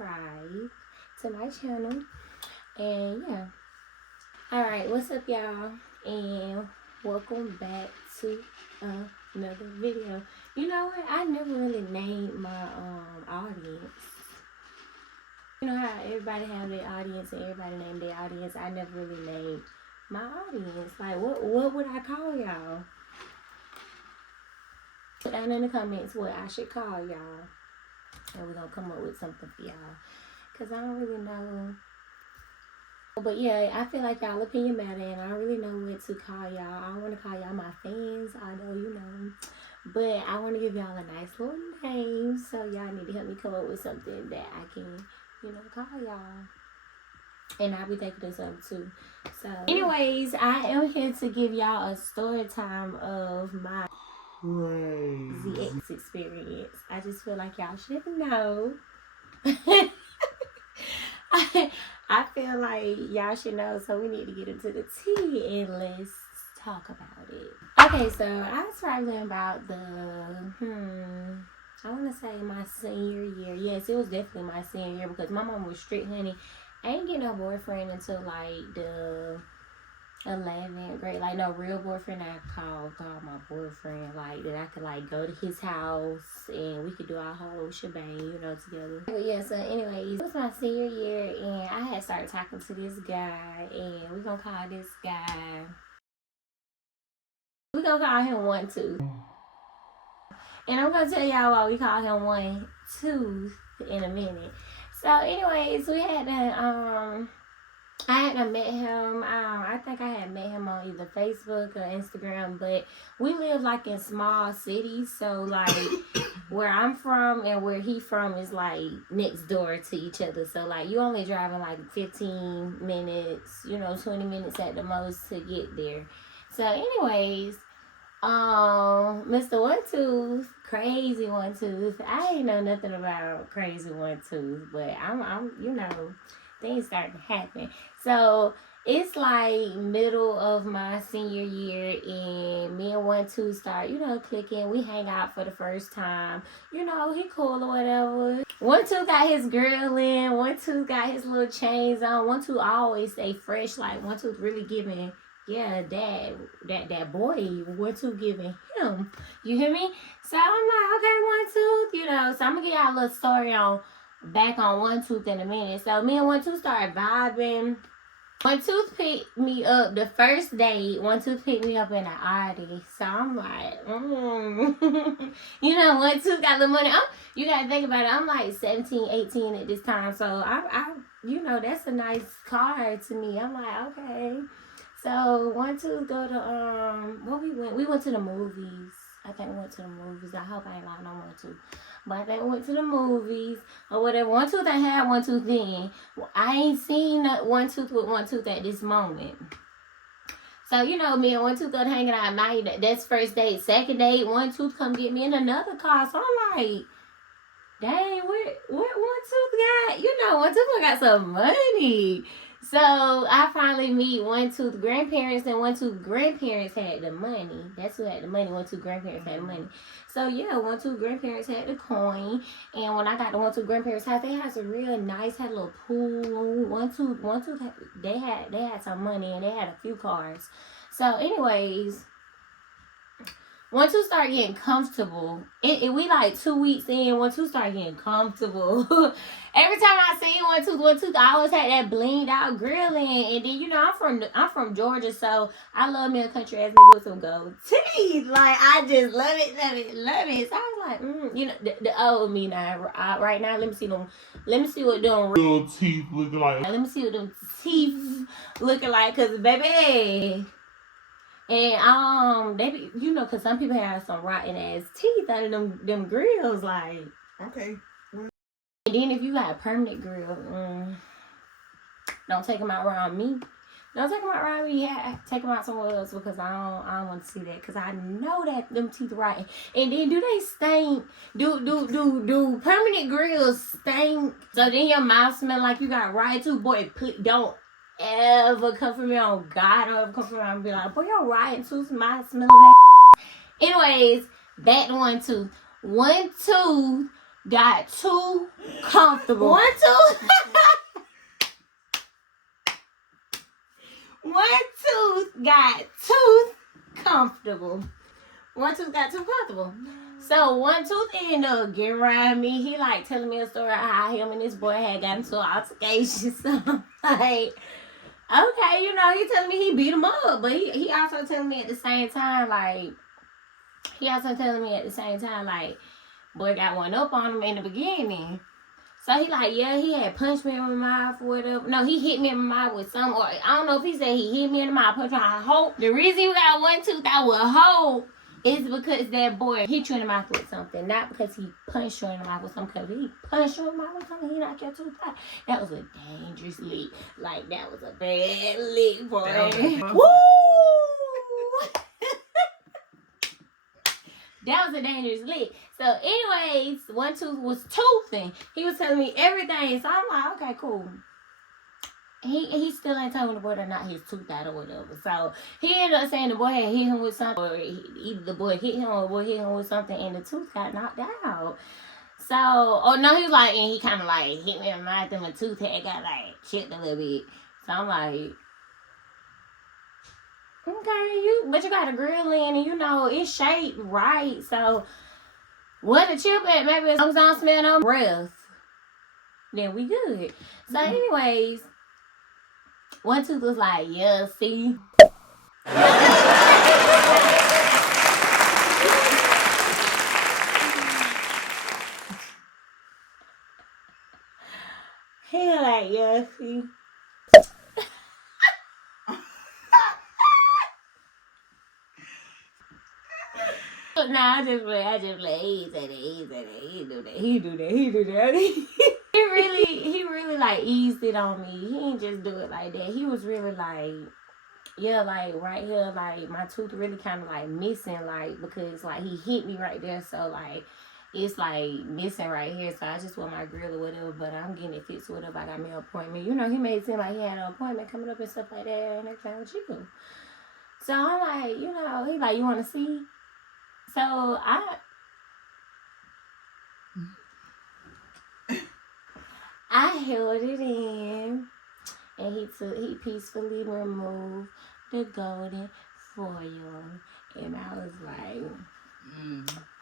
subscribe to my channel. And yeah. Alright, what's up, y'all? And welcome back to another video. You know what? I never really named my audience. You know how everybody have their audience and everybody name their audience? I never really named my audience. Like, what would I call y'all? Put down in the comments what I should call y'all. And we're gonna come up with something for y'all. Cause I don't really know. But yeah, I feel like y'all opinion matter, and I don't really know what to call y'all. I don't want to call y'all my fans, although you know. But I want to give y'all a nice little name, so y'all need to help me come up with something that I can, you know, call y'all. And I'll be thinking of something too. So, anyways, I am here to give y'all a story time of my crazy experience. I just feel like y'all should know. I feel like y'all should know, so we need to get into the tea and let's talk about it. Okay, so I was probably about I want to say my senior year. Yes, it was definitely my senior year because my mom was strict, honey. I ain't get no boyfriend until like the 11th grade. Like, no real boyfriend I called my boyfriend. Like, that I could like go to his house and we could do our whole shebang, you know, together. But yeah, so anyways, it was my senior year and I had started talking to this guy, and we're gonna call this guy, we're gonna call him One Tooth. And I'm gonna tell y'all why we call him One Tooth in a minute. So anyways, we had to I had met him, I think I had met him on either Facebook or Instagram, but we live like in small cities, so like where I'm from and where he from is like next door to each other. So like you only driving like 15 minutes, you know, 20 minutes at the most to get there. So anyways, Mr. One Tooth, crazy One Tooth. I ain't know nothing about crazy One Tooth, but I'm you know, things starting to happen. So it's like middle of my senior year, and me and One Tooth start, you know, clicking. We hang out for the first time. You know, he cool or whatever. One Tooth got his grill in. One Tooth got his little chains on. One Tooth always stay fresh. Like, One Tooth really giving, yeah, that boy, One Tooth giving him. You hear me? So I'm like, okay, One Tooth, you know. So I'm gonna give y'all a little story back on One Tooth in a minute. So me and One Tooth started vibing. One Tooth picked me up the first date. One Tooth picked me up in an Audi. So I'm like, you know, One Tooth got the money. You gotta think about it. I'm like 17, 18 at this time. So I you know, that's a nice car to me. I'm like, okay. So One Tooth go to we went to the movies. I think we went to the movies. I hope I ain't lying on One Tooth. But I think we went to the movies or whatever. One Tooth, I had One Tooth then. I ain't seen One Tooth with One Tooth at this moment. So, you know, me and One Tooth go to hanging out at night. That's first date. Second date, One Tooth come get me in another car. So I'm like, dang, what One Tooth got? You know, One Tooth got some money. So I finally meet One Tooth grandparents, and One Tooth grandparents had the money. That's who had the money. One Tooth grandparents had the money. So yeah, One Tooth grandparents had the coin. And when I got to One Tooth grandparents' house, they had some real nice, had a little pool. One Tooth, they had some money, and they had a few cars. So anyways, One Tooth started getting comfortable. We like 2 weeks in, One Tooth started getting comfortable. Every time I seen One Tooth, I always had that blinged out grilling. And then, you know, I'm from Georgia, so I love me a country ass nigga with some gold teeth. Like, I just love it. So I was like, you know, the old me now. Right now, let me see what them real teeth looking like. Let me see what them teeth looking like, cause baby. And they be, you know, cause some people have some rotten ass teeth under them grills, like. Okay. And then if you got a permanent grill, don't take them out around me. Don't take them out around me. Yeah, take them out somewhere else, because I don't want to see that, because I know that them teeth rotten. And then do they stink? Do permanent grills stink? So then your mouth smell like you got rotten tooth? Boy, please don't ever come for me on God. Don't ever come for me and be like, boy, your rotten tooth mouth smell like. Anyways, back to One Tooth. One Tooth got too comfortable. One tooth. One tooth got too comfortable. One tooth got too comfortable. So one tooth ended up getting around me. He like telling me a story how him and this boy had gotten into an altercation. So like, okay, you know, he telling me he beat him up, but he also telling me at the same time like, boy got one up on him in the beginning. So he like, yeah, he had punched me in my mouth or whatever. No, he hit me in my mouth with some, or I don't know if he said he hit me in the mouth. I hope the reason you got one tooth, I would hope, is because that boy hit you in the mouth with something. Not because he punched you in the mouth with something. Because he punched you in the mouth with something, he knocked your tooth out. That was a dangerous lick. Like, that was a bad lick, boy. Woo! That was a dangerous lick. So, anyways, one tooth was toothing. He was telling me everything. So, I'm like, okay, cool. He still ain't telling the boy to knock his tooth out or whatever. So, he ended up saying the boy had hit him with something. Or either the boy hit him or the boy hit him with something and the tooth got knocked out. So, oh, no, he was like, and he kind of like hit me in the mouth and my tooth had got like chipped a little bit. So, I'm like, okay, but you got a grill in and you know it's shaped right. So what the chip at? Maybe as long as I don't smell no breath, then we good. So anyways, one tooth was like, yeah, see. He like, yeah, see. Nah, I just play. He do that. He do that. He really like eased it on me. He didn't just do it like that. He was really like, yeah, like right here, like my tooth really kind of like missing, like because like he hit me right there, so like it's like missing right here. So I just want my grill or whatever, but I'm getting it fixed or whatever. I got me an appointment. You know, he made it seem like he had an appointment coming up and stuff like that and everything with you. So I'm like, you know, he like, you want to see? So I held it in, and he peacefully removed the golden foil, and I was like,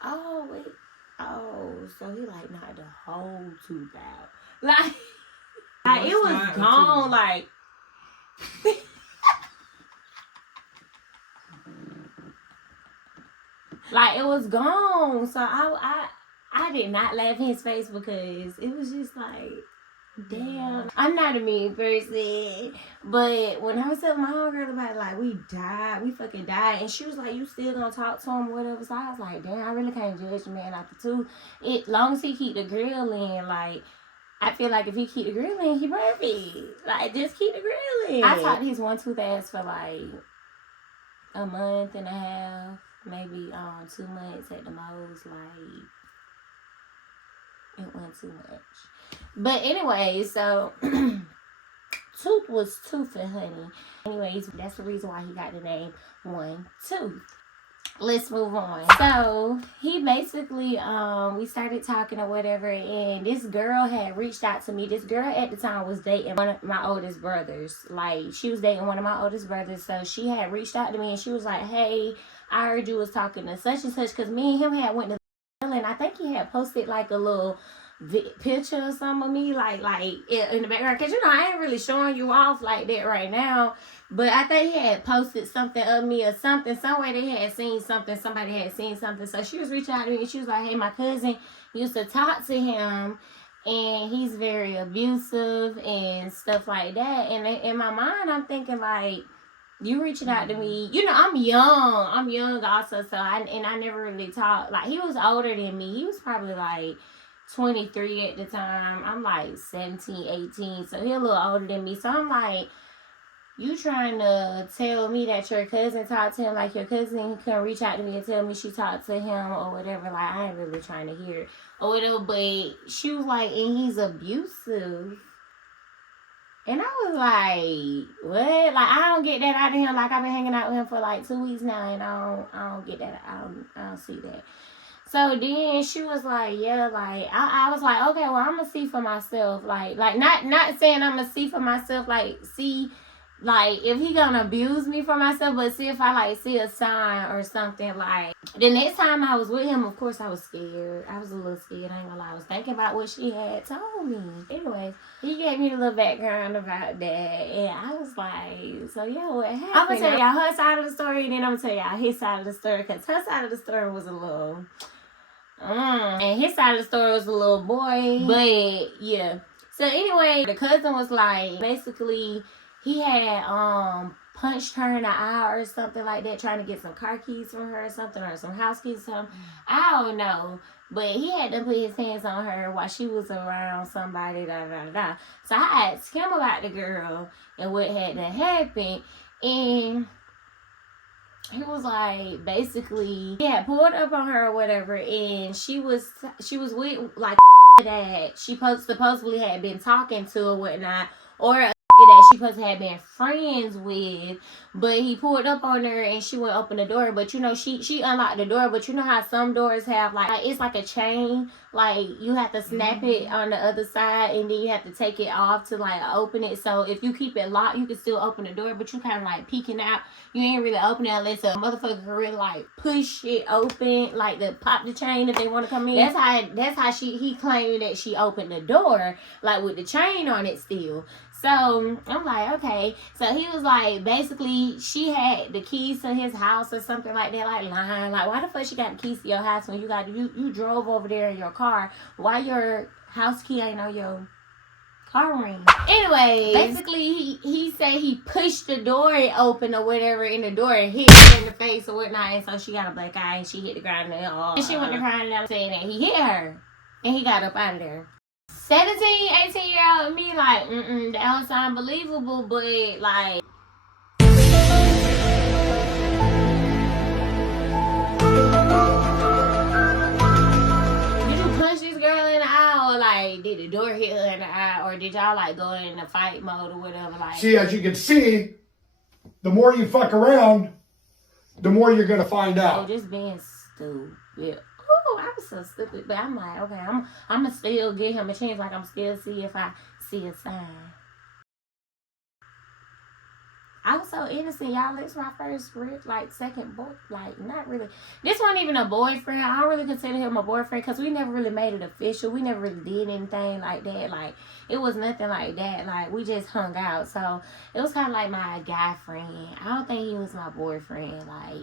oh wait, oh, so he like knocked the whole tooth out, like it was gone, like. Like, it was gone. So, I did not laugh in his face because it was just like, damn. I'm not a mean person. But when I was telling my homegirl about it, like, we fucking died. And she was like, you still gonna talk to him or whatever. So, I was like, damn, I really can't judge a man after two. Long as he keep the grill in, like, I feel like if he keep the grill in, he perfect. Like, just keep the grill in. I talked to his one tooth ass for, like, a month and a half. Maybe 2 months at the most. Like, it wasn't too much. But anyway, so tooth was toothing, honey. Anyways, that's the reason why he got the name One Tooth. Let's move on. So he basically we started talking or whatever, and this girl had reached out to me. This girl at the time was dating one of my oldest brothers. Like, she was dating one of my oldest brothers. So she had reached out to me and she was like, hey, I heard you was talking to such and such, because me and him had went to and I think he had posted like a little picture or something of me, like in the background, because you know I ain't really showing you off like that right now, but I think he had posted something of me or something, some way they had seen something, somebody had seen something. So she was reaching out to me and she was like, hey, my cousin used to talk to him and he's very abusive and stuff like that. And in my mind I'm thinking, like, you reaching out to me, you know, I'm young also, so I never really talked. Like, he was older than me. He was probably like 23 at the time. I'm like 17, 18, so he a little older than me. So I'm like, you trying to tell me that your cousin talked to him, like your cousin can reach out to me and tell me she talked to him or whatever. Like, I ain't really trying to hear it or whatever. But she was like, and he's abusive. And I was like, what? Like, I don't get that out of him. Like, I've been hanging out with him for like 2 weeks now, and I don't get that. I don't see that. So then she was like, yeah, like I was like, okay, well I'm gonna see for myself, like not saying I'm gonna see for myself, like see, like if he gonna abuse me for myself, but see if I like see a sign or something. Like the next time I was with him, of course I was scared. I was a little scared. I ain't gonna lie. I was thinking about what she had told me. Anyways, he gave me a little background about that, and I was like, so yeah, what happened? I'm gonna tell y'all her side of the story, and then I'm gonna tell y'all his side of the story, because her side of the story was a little. And his side of the story was a little boy. But yeah. So anyway, the cousin was like, basically, he had punched her in the eye or something like that, trying to get some car keys from her or something, or some house keys or something. I don't know. But he had to put his hands on her while she was around somebody, da da da da. So I asked him about the girl and what had to happen. And he was like, basically, he had pulled up on her or whatever, and she was with like that she supposedly had been talking to or whatnot, or that she supposed to have been friends with. But he pulled up on her and she went open the door, but you know she unlocked the door, but you know how some doors have like it's like a chain, like you have to snap it on the other side and then you have to take it off to like open it. So if you keep it locked, you can still open the door, but you kind of like peeking out. You ain't really open it unless a motherfucker can really like push it open, like to pop the chain if they want to come in. That's how he claimed that she opened the door, like with the chain on it still. So I'm like, okay. So he was like, basically, she had the keys to his house or something like that, like lying. Like, why the fuck she got the keys to your house when you drove over there in your car? Why your house key ain't on your car ring? Anyway, basically, he said he pushed the door open or whatever in the door and hit her in the face or whatnot. And so she got a black eye and she hit the ground and she went to crying out saying that he hit her and he got up out of there. 17, 18-year-old me like, that don't sound believable, but like, did you punch this girl in the eye, or like did the door hit her in the eye, or did y'all like go in the fight mode or whatever? Like, see, as you can see, the more you fuck around, the more you're gonna find out. Oh, just being stupid. I was so stupid, but I'm like, okay, I'm gonna still give him a chance. Like, I'm still see if I see a sign. I was so innocent, y'all. This is my first second boy. Like, not really. This wasn't even a boyfriend. I don't really consider him a boyfriend because we never really made it official. We never really did anything like that. Like, it was nothing like that. Like, we just hung out. So, it was kind of like my guy friend. I don't think he was my boyfriend. Like,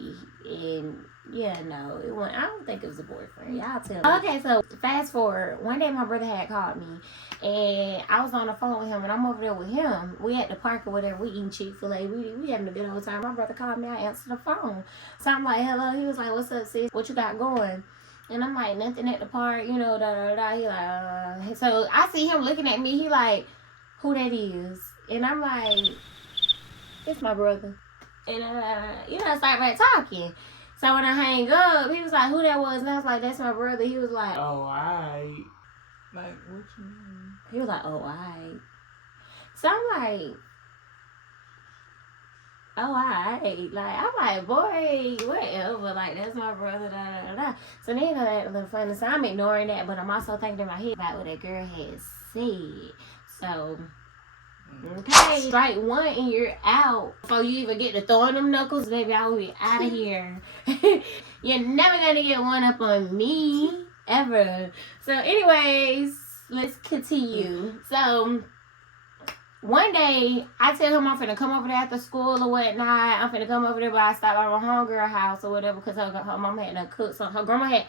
and yeah, no, it wasn't. I don't think it was a boyfriend. Y'all tell me. Okay, so fast forward. One day my brother had called me, and I was on the phone with him, and I'm over there with him. We at the park or whatever. We eating Chick-fil-A. We having a good old time. My brother called me. I answered the phone. So I'm like, hello. He was like, what's up, sis? What you got going? And I'm like, nothing at the park, you know, da da da. He like, so I see him looking at me. He like, who that is? And I'm like, it's my brother. And I start right talking. So when I hang up, he was like, who that was? And I was like, that's my brother. He was like, oh, alright. Like, what you mean? He was like, oh, alright. So I'm like, oh, alright. Like, I'm like, boy, whatever. Like, that's my brother, da da da. So then that a little funny. So I'm ignoring that, but I'm also thinking in my head about what that girl had said. So, okay, strike one and you're out. Before you even get to throwing them knuckles, baby, I will be out of here. You're never gonna get one up on me, ever. So anyways, let's continue. So one day, I tell him I'm finna come over there after school or whatnot. I'm finna come over there, but I stop by my homegirl house or whatever, because her mama had done cooked some. Her grandma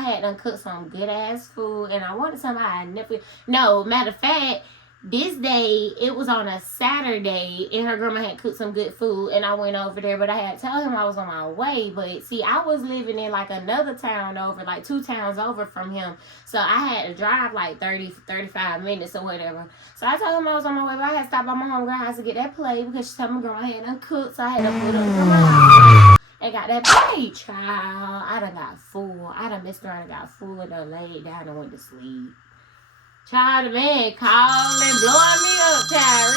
had done cooked some good ass food, and I wanted something I never. No, matter of fact, this day, it was on a Saturday, and her grandma had cooked some good food, and I went over there, but I had to tell him I was on my way. But see, I was living in like another town over, like 2 towns over from him, so I had to drive like 35 minutes or whatever. So I told him I was on my way, but I had to stop by my homegirl house to get that plate, because she told me grandma had done cooked, so I had to put up grandma's house and got that plate. Child, I done got full. I done messed around and got full and done laid down and went to sleep. Child, the man calling, blowing me up, child.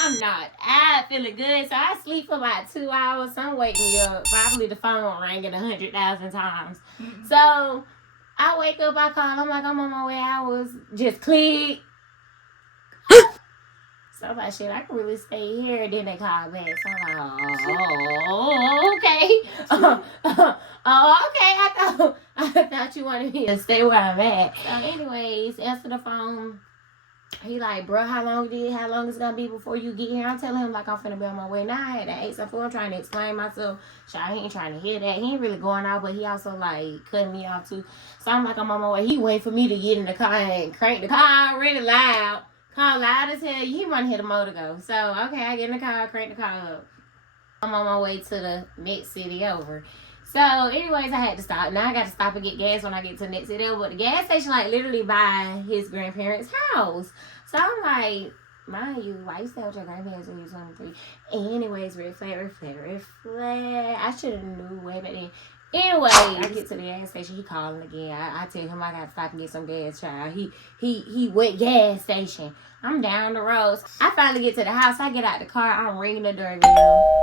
I'm not. I feeling good. So I sleep for about 2 hours. Some wake me up. Probably the phone ringing 100,000 times. So I wake up, I call. I'm like, I'm on my way. I was just click. So I'm like, shit, I can really stay here. Then they call back. So I'm like, oh, okay. Okay. I thought you wanted me to stay where I'm at. So anyways, answer the phone. He like, bro, how long it's gonna be before you get here? I'm telling him like I'm finna be on my way. Now I had to ask him for. I'm trying to explain myself. He ain't trying to hear that. He ain't really going out, but he also like cutting me off too. So I'm like, I'm on my way. He wait for me to get in the car and crank the car really loud. Car loud as hell. He want to hear the motor go. So okay, I get in the car, crank the car up. I'm on my way to the next city over. So anyways, I had to stop. Now I got to stop and get gas when I get to the next city over. But the gas station like literally by his grandparents' house. So I'm like, mind you, why you stay with your grandparents when you're 23? Anyways, red flag. I should have knew way back then. Anyways, I get to the gas station. He calling again. I tell him I got to stop and get some gas, child. He went gas station. I'm down the road. I finally get to the house. I get out the car. I'm ringing the doorbell.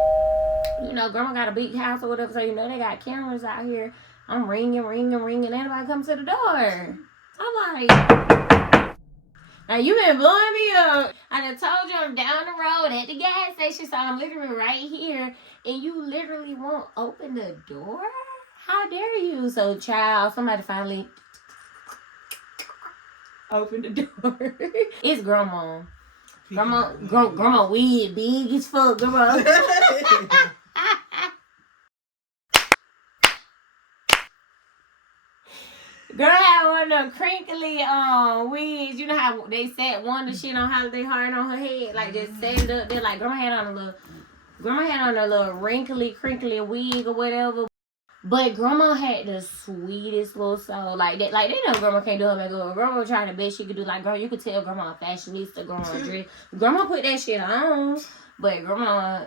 You know, grandma got a big house or whatever, so you know they got cameras out here. I'm ringing. Anybody comes to the door. I'm like, now you been blowing me up. I done told you I'm down the road at the gas station, so I'm literally right here, and you literally won't open the door? How dare you? So, child, somebody finally opened the door. It's grandma. Grandma weed big as fuck, grandma. Girl had one of them crinkly wigs. You know how they set one of the shit on Holiday Heart on her head, like just set it up there. Like grandma had on a little wrinkly, crinkly wig or whatever. But grandma had the sweetest little soul. Like that, they know grandma can't do her makeup. Grandma was trying the best she could do. Like girl, you could tell grandma a fashionista, grandma dress. Grandma put that shit on, but grandma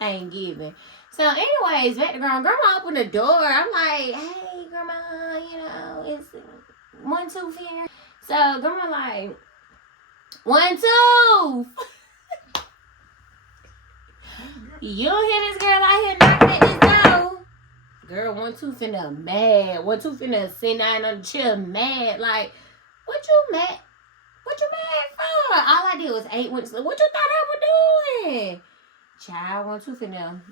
ain't giving. So anyways, back to grandma. Grandma opened the door. I'm like, hey grandma, you know, it's 1, 2 here. So grandma like, 1, 2. You don't hear this girl out here knocking at this door. Girl, 1, 2 finna mad. 1, 2 finna sit down on the chair mad. Like, what you mad? What you mad for? All I did was 8 weeks. What you thought I was doing? Child, 1, 2 finna.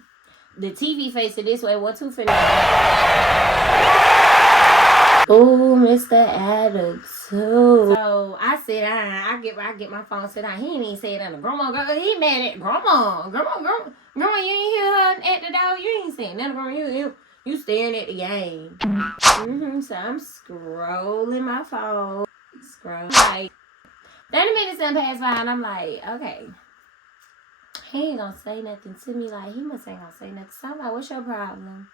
The TV facing this way. 1, 2 finna. Oh, Mr. Attitude. So I sit down. I get my phone. Sit down. He ain't even say nothing. Grandma, girl, he mad at grandma. Grandma, you ain't hear her at the door. You ain't saying nothing. Grandma, you staring at the game. So I'm scrolling my phone. Like 30 minutes done passed by, and I'm like, okay. He ain't gonna say nothing to me. Like, he must ain't gonna say nothing. So I'm like, what's your problem?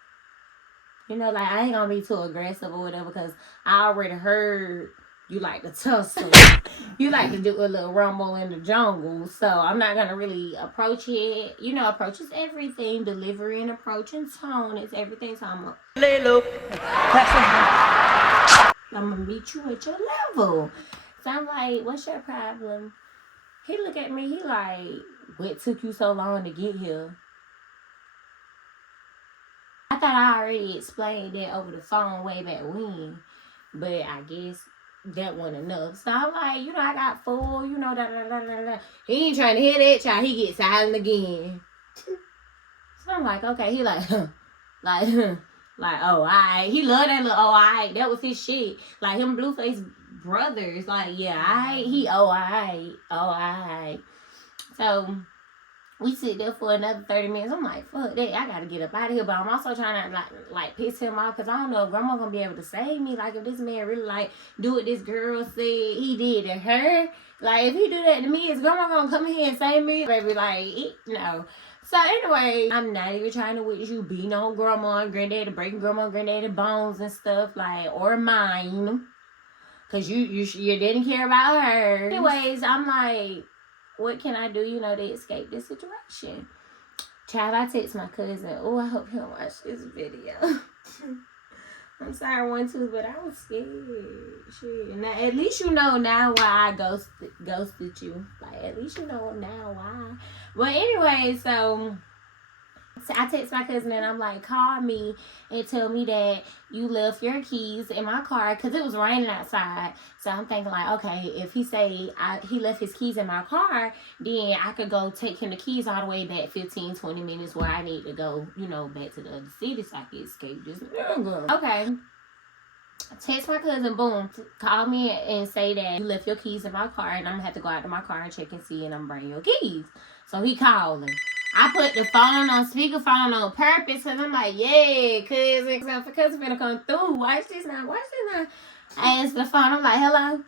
You know, like, I ain't gonna be too aggressive or whatever, because I already heard you like to tussle. You like to do a little rumble in the jungle. So I'm not gonna really approach it. You know, approach is everything. Delivery and approach and tone is everything. So I'm gonna meet you at your level. So I'm like, what's your problem? He look at me, he like, what took you so long to get here? I thought I already explained that over the phone way back when, but I guess that wasn't enough. So I'm like, you know, I got full, you know, da. He ain't trying to hear that, child. He gets silent again. So I'm like, okay. He like, like, oh, alright. He loved that little, oh, alright. That was his shit. Like, him Blueface brothers, like, yeah, alright. He, oh, alright. So we sit there for another 30 minutes. I'm like, fuck that. I gotta get up out of here. But I'm also trying to like piss him off, because I don't know if grandma gonna be able to save me. Like, if this man really like do what this girl said he did to her. Like, if he do that to me, is grandma gonna come in here and save me? Baby, like, no. So anyway, I'm not even trying to witness you beating on grandma and granddaddy, breaking grandma and granddaddy bones and stuff, like, or mine. Because you didn't care about her. Anyways, I'm like, what can I do, you know, to escape this situation? Child, I text my cousin. Oh, I hope he'll watch this video. I'm sorry, 1 2, but I was scared. Shit. Now, at least you know now why I ghosted you. Like, at least you know now why. But anyway, so I text my cousin and I'm like, call me and tell me that you left your keys in my car because it was raining outside. So I'm thinking like, okay, if he say he left his keys in my car, then I could go take him the keys all the way back 15, 20 minutes where I need to go, you know, back to the other city so I can escape this nigga. Okay. Text my cousin, boom, call me and say that you left your keys in my car and I'm gonna have to go out to my car and check and see and I'm bringing your keys. So he calling. I put the phone on speakerphone on purpose because I'm like, yeah, cousin finna come through. Watch this now. I answer the phone. I'm like, hello.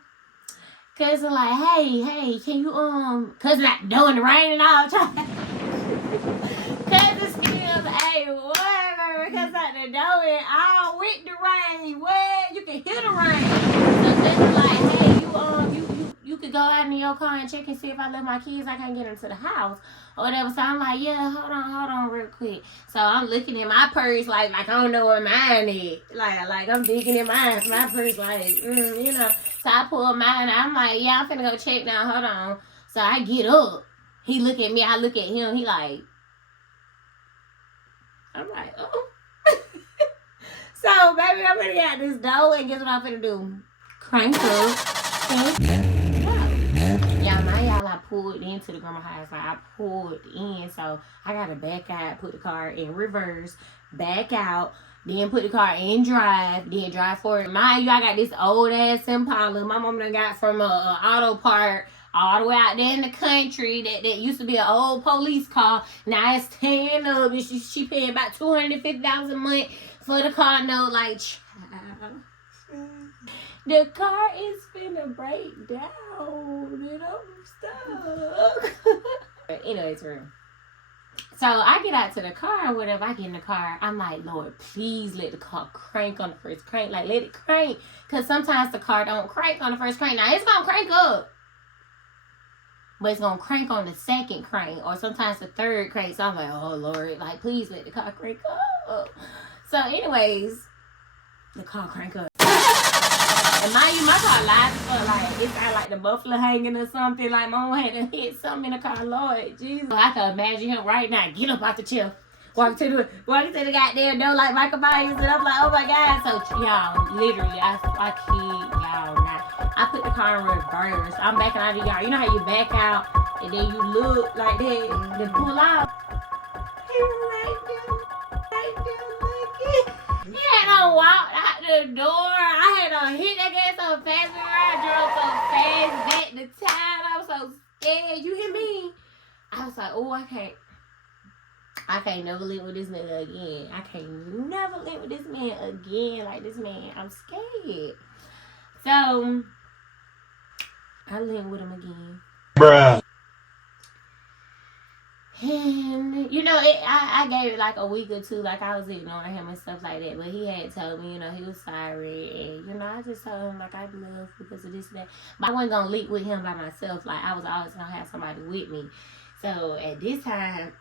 Cousin like, hey, can you, cousin not doing the rain and all. Cousin still, hey, whatever, cousin out the door and all with the rain. What? You can hear the rain. So cousin like, hey, you could go out in your car and check and see if I left my keys. I can't get into the house or whatever. So I'm like, yeah, hold on real quick. So I'm looking at my purse like I don't know where mine is. Like I'm digging in my purse like, you know. So I pull mine. I'm like, yeah, I'm finna go check now. Hold on. So I get up. He look at me. I look at him. He like, I'm like, oh. So baby, I'm gonna get out this door and guess what I'm finna do? Crank up. I pulled into the grandma house. Like I pulled in, so I gotta back out, put the car in reverse, back out, then put the car in drive, then drive forward. Mind you, I got this old ass Impala my mom done got from a auto park all the way out there in the country that used to be an old police car. Now it's tearing up. She paying about $250 a month for the car note. Like, child. The car is finna break down and I'm stuck. Anyway, it's real. So I get out to the car or whatever. I get in the car. I'm like, Lord, please let the car crank on the first crank. Like, let it crank. Because sometimes the car don't crank on the first crank. Now, it's going to crank up. But it's going to crank on the second crank. Or sometimes the third crank. So I'm like, oh, Lord. Like, please let the car crank up. So, anyways, the car crank up. And mind you, my car live for like, it sound like the muffler hanging or something. Like, mama had to hit something in the car. Lord, Jesus. I can imagine him right now. Get up out the chair. Walk to the goddamn door like Michael Myers. And I'm like, oh my God. So, y'all, literally, I kid y'all now. I put the car in reverse. I'm backing out of y'all. You know how you back out and then you look like that, then pull out. He was right there looking. He had to walk out the door. I had to hit that gas so fast. I drove so fast back to town. I was so scared. You hear me? I was like, oh, I can't never live with this nigga again. I can't never live with this man again. Like this man, I'm scared. So I lived with him again. Bruh. And, you know, I gave it like a week or two, like I was ignoring him and stuff like that. But he had told me, you know, he was sorry. And, you know, I just told him, like, I love because of this and that. But I wasn't going to leak with him by myself. Like, I was always going to have somebody with me. So, at this time,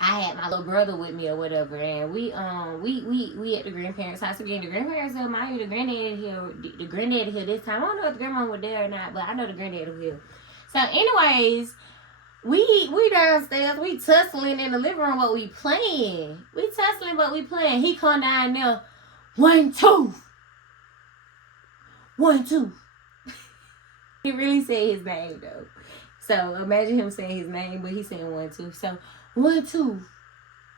I had my little brother with me or whatever. And we at the grandparents' house again. The grandparents house, mind you, the granddaddy here this time. I don't know if the grandma was there or not, but I know the granddaddy was here. So, anyways, we downstairs, we tussling in the living room, but we playing. He come down there, 1 2. 1 2. He really said his name though. So imagine him saying his name, but he's saying 1 2. So 1 2.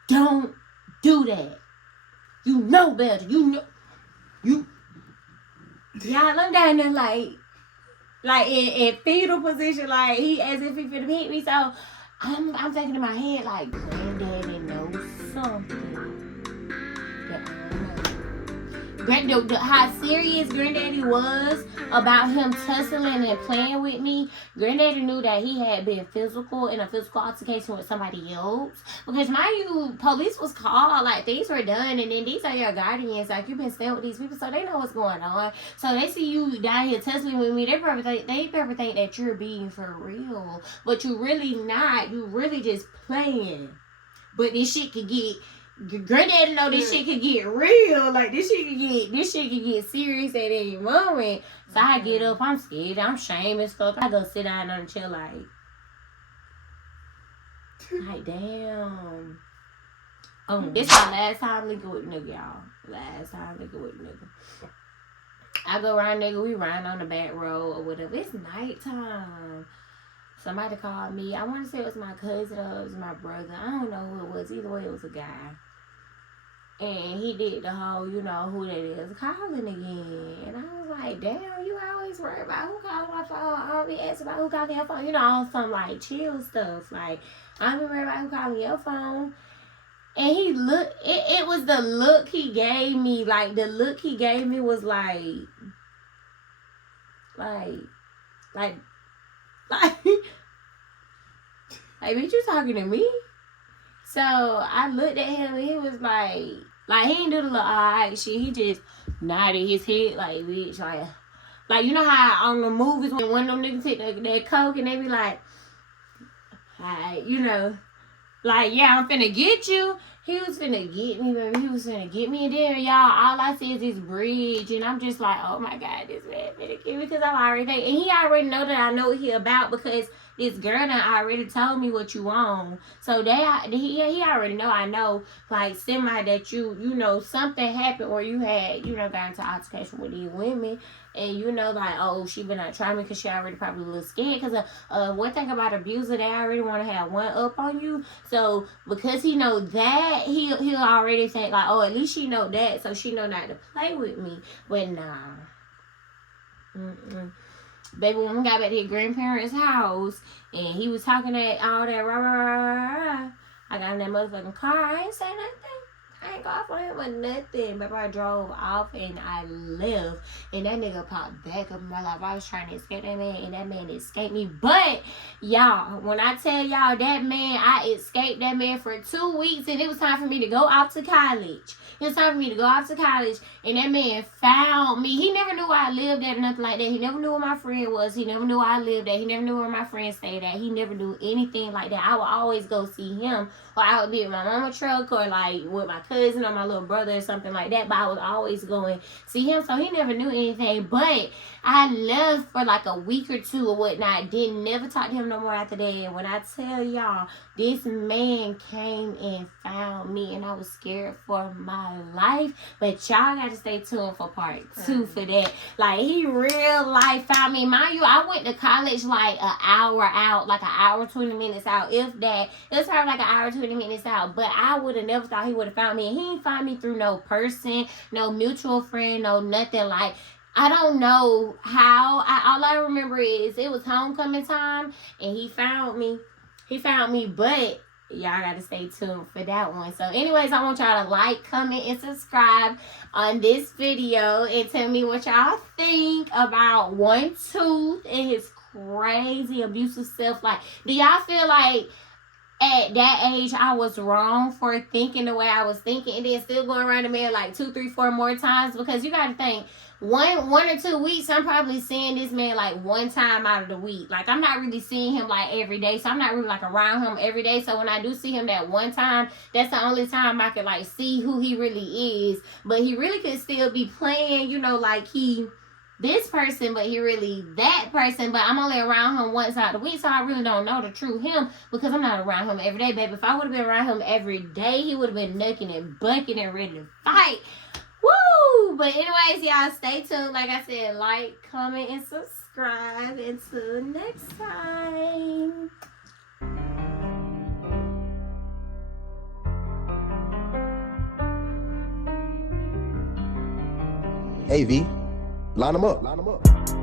Don't do that. You know better. Y'all, I'm down there like in fetal position, like he as if he finna hit me. So I'm thinking in my head like, granddaddy knows something that I know. How serious granddaddy was about him tussling and playing with me. Granddaddy knew that he had been in a physical altercation with somebody else. Because mind you, police was called, like things were done, and then these are your guardians. Like you've been staying with these people, so they know what's going on. So they see you down here tussling with me. They probably think that you're being for real, but you really not. You really just playing. But this shit could get granddaddy know this shit could get real. Like this shit could get serious at any moment. So I get up, I'm scared, I'm ashamed as fuck. I go sit down on the chair like damn. This my last time nigga with nigga, y'all. Last time nigga with nigga. I go around nigga, we riding on the back road or whatever. It's nighttime. Somebody called me. I want to say it was my cousin or it was my brother. I don't know who it was. Either way, it was a guy. And he did the whole, you know, who that is, calling again. And I was like, damn, you always worry about who calling my phone. I don't be asking about who calling your phone. You know, on some, like, chill stuff. Like, I don't be worried about who calling your phone. And he looked, it was the look he gave me. Like, the look he gave me was like, bitch, you talking to me? So I looked at him and he was like he ain't do the little alright shit. He just nodded his head like, bitch, like you know how on the movies when one of them niggas take that coke and they be like, alright, you know, like, yeah, I'm finna get you. He was finna get me, baby. He was finna get me. And then, y'all, all I see is this bridge. And I'm just like, oh, my God, this man finna get me. Because I'm already thinking. And he already know that I know what he about because this girl done already told me what you want. So he already know I know, like, semi that you know, something happened or you had, you know, got into altercation with these women. And you know, like, oh, she been not trying me because she already probably a little scared. Because one thing about abuser, they already want to have one up on you. So because he know that, he'll already think like, oh, at least she know that, so she know not to play with me. But nah, baby, when we got back to his grandparents' house and he was talking that all that rah, I got in that motherfucking car. I ain't say nothing. I ain't go off on him or nothing. But I drove off and I left. And that nigga popped back up in my life. I was trying to escape that man and that man escaped me. But, y'all, when I tell y'all that man, I escaped that man for 2 weeks and it was time for me to go off to college. It was time for me to go off to college and that man found me. He never knew where I lived at or nothing like that. He never knew where my friend was. He never knew where I lived at. He never knew where my friend stayed at. He never knew anything like that. I would always go see him. Or I would be with my mama truck or like with my cousin or my little brother or something like that. But I was always going see him. So he never knew anything. But I left for like a week or two or whatnot. Didn't never talk to him no more after that. And when I tell y'all, this man came and found me and I was scared for my life. But y'all got to stay tuned for part 2 for that. Like, he real life found me. Mind you, I went to college like an hour out, like an hour, 20 minutes out. If that, it was probably like an hour, 20 minutes out. But I would have never thought he would have found me. And he didn't find me through no person, no mutual friend, no nothing. Like, I don't know how. All I remember is it was homecoming time and he found me. But y'all gotta stay tuned for that one. So anyways, I want y'all to like, comment, and subscribe on this video and tell me what y'all think about One Tooth and his crazy abusive self. Like, do y'all feel like at that age I was wrong for thinking the way I was thinking and then still going around the man like 2, 3, 4 more times? Because you gotta think, one or 2 weeks, I'm probably seeing this man like one time out of the week. Like, I'm not really seeing him like every day. So I'm not really like around him every day. So when I do see him that one time, that's the only time I can like see who he really is. But he really could still be playing, you know, like he this person, but he really that person. But I'm only around him once out of the week. So I really don't know the true him because I'm not around him every day, baby. If I would have been around him every day, he would have been knucking and bucking and ready to fight. Woo! But anyways, y'all, stay tuned. Like I said, like, comment, and subscribe. Until next time. Hey, V, line them up.